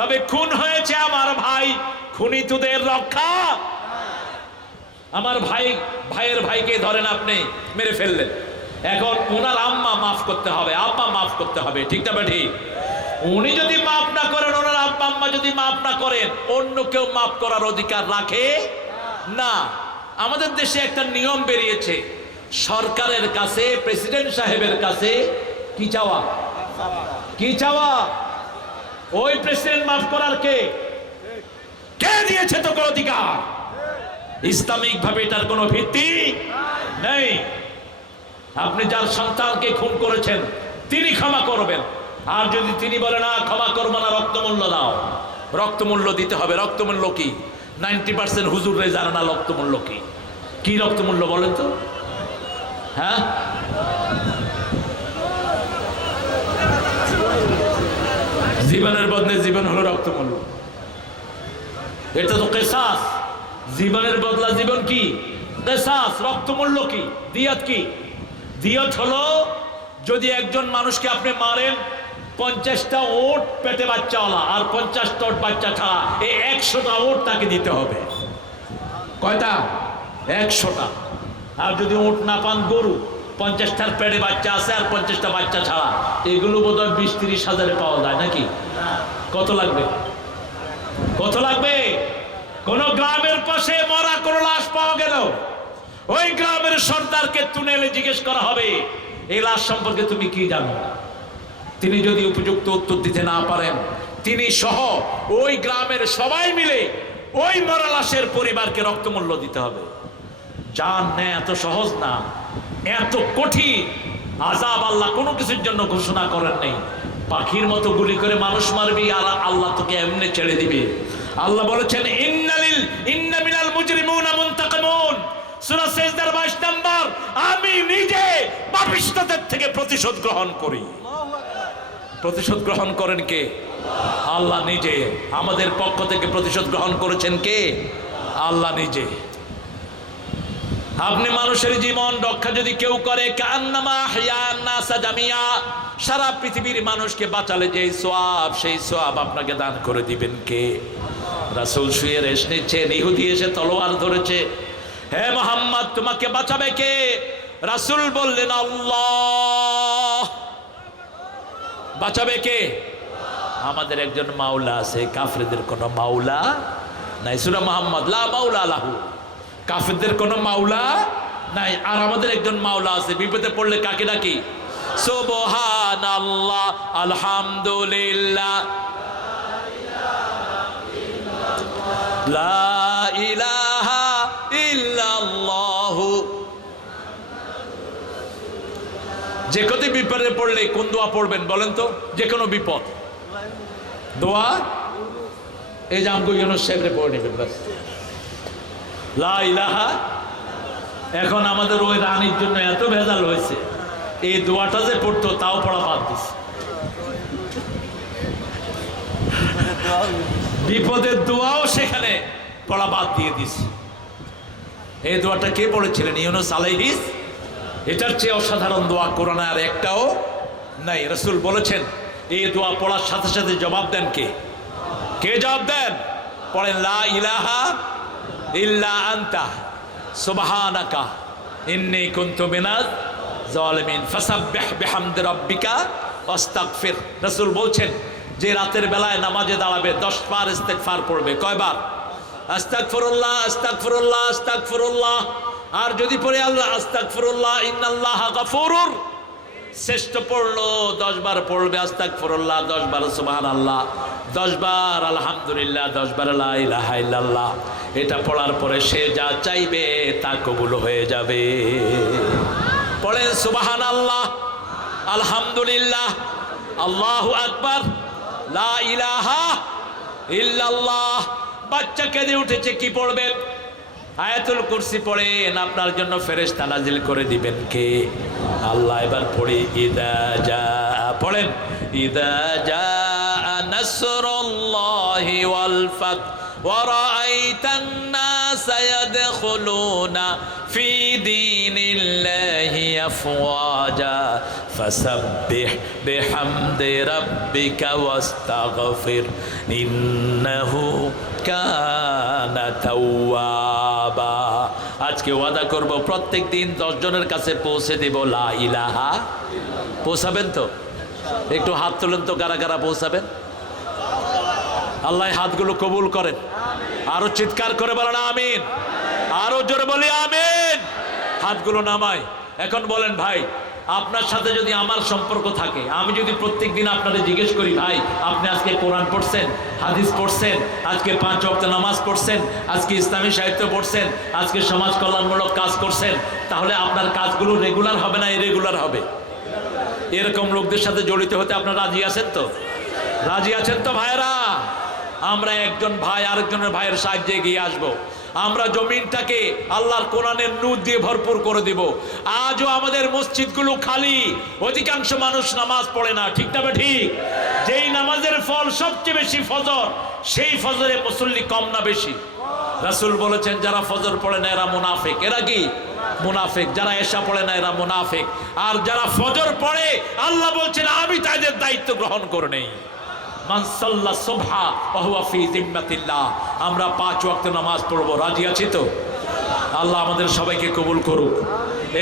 তবে খুন হয়েছে আমার ভাই খুনি তোদের রক্ষা। আমার ভাই, ভাইয়ের ভাইকে ধরেন আপনি, মেরে ফেললেন। এখন ওনার আম্মা মাফ করতে হবে, আব্বা মাফ করতে হবে, ঠিক না ঠিক উনি যদি মাফ না করেন, ওনার আব্বা আম্মা যদি মাফ না করেন, অন্য কেউ মাফ করার অধিকার রাখে? না। আমাদের দেশে একটা নিয়ম বেরিয়েছে, সরকারের কাছে, প্রেসিডেন্ট সাহেবের কাছে, কি চাওয়া? কি চাওয়া? ওই প্রেসিডেন্ট মাফ করার কে? কে দিয়েছে তোকে অধিকার? ইসলামিক ভাবে এটার কোনো ভিত্তি নেই। আপনি যার সন্তানকে খুন করেছেন, তিনি ক্ষমা করবেন। আর যদি তিনি বলে, না, ক্ষমা করব না রক্তমূল্য দাও। রক্তমূল্য দিতে হবে। রক্তমূল্য কি? নাইনটি পার্সেন্ট হুজুরে জানে না রক্তমূল্য কি। কি রক্তমূল্য বলেন তো? হ্যাঁ? জীবনের বদলে জীবন হলো রক্তমূল্য এটা তো কেসাস। জীবনের বদলা জীবন কি? কেসাস। রক্তমূল্য কি? দিয়ত কি? দিয়ত হলো যদি একজন মানুষকে আপনি মারেন, পঞ্চাশটা ওট পেটে বাচ্চাওয়ালা, আর পঞ্চাশটা ওট বাচ্চা ছাড়া এই একশোটা ওট তাকে দিতে হবে। কয়টা? একশোটা। আর যদি ওট না পান গরু পঞ্চাশটার পেটে বাচ্চা আছে আর পঞ্চাশটা বাচ্চা ছাড়া। এগুলো বোধ হয় বিশ তিরিশ হাজারে পাওয়া যায় নাকি? কত লাগবে? কত লাগবে? কোন গ্রামের পাশে মরা কোন লাশ পাওয়া গেল। ওই গ্রামের সর্দারকে এনে জিজ্ঞেস করা হবে, এই লাশ সম্পর্কে তুমি কি জানো? তিনি যদি উপযুক্ত উত্তর দিতে না পারেন, তিনি সহ ওই গ্রামের সবাই মিলে ওই মরা লাশের পরিবারকে রক্তমূল্য দিতে হবে। জান নেয় এত সহজ না। এত কঠিন আজাব আল্লাহ কোনো কিছুর জন্য ঘোষণা করেন নেই। পাখির মতো গুলি করে মানুষ মারবি আর আল্লাহ তোকে এমনি ছেড়ে দিবে। আল্লাহ বলেছেন, ইন্নালিল, ইন্না মিনাল মুজরিমুনা মুনতাকিমুন। সূরা সেজদার 22 নাম্বার, আমি নিজে পাপিষ্ঠদের থেকে প্রতিশোধ গ্রহণ করি। প্রতিশোধ গ্রহণ করেন কে? আল্লাহ নিজে। আমাদের পক্ষ থেকে প্রতিশোধ গ্রহণ করেছেন কে? আল্লাহ নিজে। আপনি মানুষের জীবন রক্ষা যদি কেউ করে জামিয়া, সারা পৃথিবীর মানুষকে বাঁচালে যে সোয়াব, সেই সোয়াব আপনাকে দান করে দিবেন কে? রাসূল শুয়ে রেশ নিচ্ছেন ইহুদি এসে তলোয়ার ধরেছে। হে মোহাম্মদ, তোমাকে বাঁচাবে কে? রাসূল বললেন বাঁচাবে কে? আমাদের একজন মাওলা আছে, কাফরেদের কোনো মাওলা নাই। সুরা মোহাম্মদ, লা মাওলা লাহু। কাফেরদের কোনো মাওলা নাই, আর আমাদের একজন মাওলা আছে, বিপদে পড়লে কাকে ডাকি? সুবহান আল্লাহ আলহামদুলিল্লাহ। লা ইলাহা যে কত বিপদে পড়লে কোন দোয়া পড়বেন বলেন তো? যে কোনো বিপদ। দোয়া? এই যে আমগো ইউনুস সাহেবরে পড়ে নেবেন লা ইলাহা, এখন আমাদের ওই রানীর জন্য এত ভেজাল হয়েছে। এই দোয়াটা যে পড়তো, তাও পড়া বাদ দিছে বিপদের দোয়াও সেখানে পড়া বাদ দিয়ে দিছে এই দোয়াটা কে পড়েছিলেন? ইউনুস আলাইহিস? এটার চেয়ে অসাধারণ দোয়া কোরআনে আর একটাও নাই। রসুল বলেছেন, এই দোয়া পড়ার সাথে সাথে জবাব দেন কে? কে জবাব দেন? পড়েন, লা ইলাহা ইল্লা আন্তা, সুবহানাকা, ইন্নী কুনতু মিনাজ জালিমিন, ফাসাব্বিহ বিহামদি রাব্বিকা ওয়াস্তাগফির। রাসূল বলছেন, যে রাতের বেলায় নামাজে দাঁড়াবে 10 বার ইস্তেগফার পড়বে। কয়বার? আস্তাগফিরুল্লাহ আস্তাগফিরুল্লাহ আস্তাগফিরুল্লাহ। আর যদি পড়ে আল্লাহ, আস্তাগফিরুল্লাহ, ইন্নাল্লাহা গাফুরুর। শ্রেষ্ঠ পড়ল দশ বার পড়বে আস্তাক ফরল্লাহ দশ বার সুবাহান আল্লাহ দশ বার আলহামদুলিল্লাহ দশ বার লা ইল্লাল্লাহ। এটা পড়ার পরে সে যা চাইবে তা কবুল হয়ে যাবে। পড়েন সুবাহান আল্লাহ আলহামদুলিল্লাহ, আল্লাহ আকবার ইলাহা ইল্লাল্লাহ। বাচ্চা কেঁদে উঠেছে, কি পড়বেন? আয়াতুল কুরসি পড়েন আপনার জন্য ফেরেশতা নাজিল করে দিবেন কে আল্লাহ এবার পড়ি ইদা যা পড়েন ইদা যা নাসরুল্লাহি ওয়াল ফাত ورأيت الناس يدخلون في دين الله أفواجا فسبح بحمد ربك واستغفر إنه كان توابا আজকে ওয়াদা করব, প্রত্যেক দিন দশ জনের কাছে পৌঁছে দেব, লা ইলাহা পৌঁছাবেন তো? একটু হাত তোলেন তো, কারা কারা পৌঁছাবেন? আল্লাহ হাতগুলো কবুল করেন। আরও চিৎকার করে বলেন, আমিন। আরও জোরে বলি, আমিন। হাতগুলো নামায়। এখন বলেন, ভাই আপনার সাথে যদি আমার সম্পর্ক থাকে, আমি যদি প্রত্যেক দিন আপনাদের জিজ্ঞেস করি, ভাই, আপনি আজকে কোরআন পড়ছেন, হাদিস পড়ছেন, আজকে পাঁচ অক্ট নামাজ পড়ছেন, আজকে ইসলামী সাহিত্য পড়ছেন, আজকে সমাজ কল্যাণমূলক কাজ করছেন, তাহলে আপনার কাজগুলো রেগুলার হবে না ইরেগুলার হবে? এরকম লোকদের সাথে জড়িত হতে আপনারা রাজি আছেন তো? রাজি আছেন তো ভাইয়েরা? আমরা একজন ভাই আরেকজনের ভাইয়ের সাহায্যে এগিয়ে আসব। আমরা জমিনটাকে আল্লাহর কোরআনের নূর দিয়ে ভরপুর করে দিব। আজও আমাদের মসজিদগুলো খালি, অধিকাংশ মানুষ নামাজ পড়ে না, ঠিক না ঠিক? যেই নামাজের ফল সবচেয়ে বেশি ফজর, সেই ফজরে মুসল্লি কম না বেশি। রাসুল বলেছেন, যারা ফজর পড়ে না, এরা মুনাফেক। এরা কি? মুনাফিক। যারা এসা পড়ে না, এরা মুনাফেক। আর যারা ফজর পড়ে, আল্লাহ বলছেন, আমি তাদের দায়িত্ব গ্রহণ করে নেই। মান সোভা জিম্মাতিল্লাহ। আমরা পাঁচ ওয়াক্ত নামাজ পড়ব। রাজি আছি তো? আল্লাহ আমাদের সবাইকে কবুল করুক।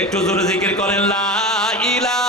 একটু জোরে জিকির করেন, লা ইলাহা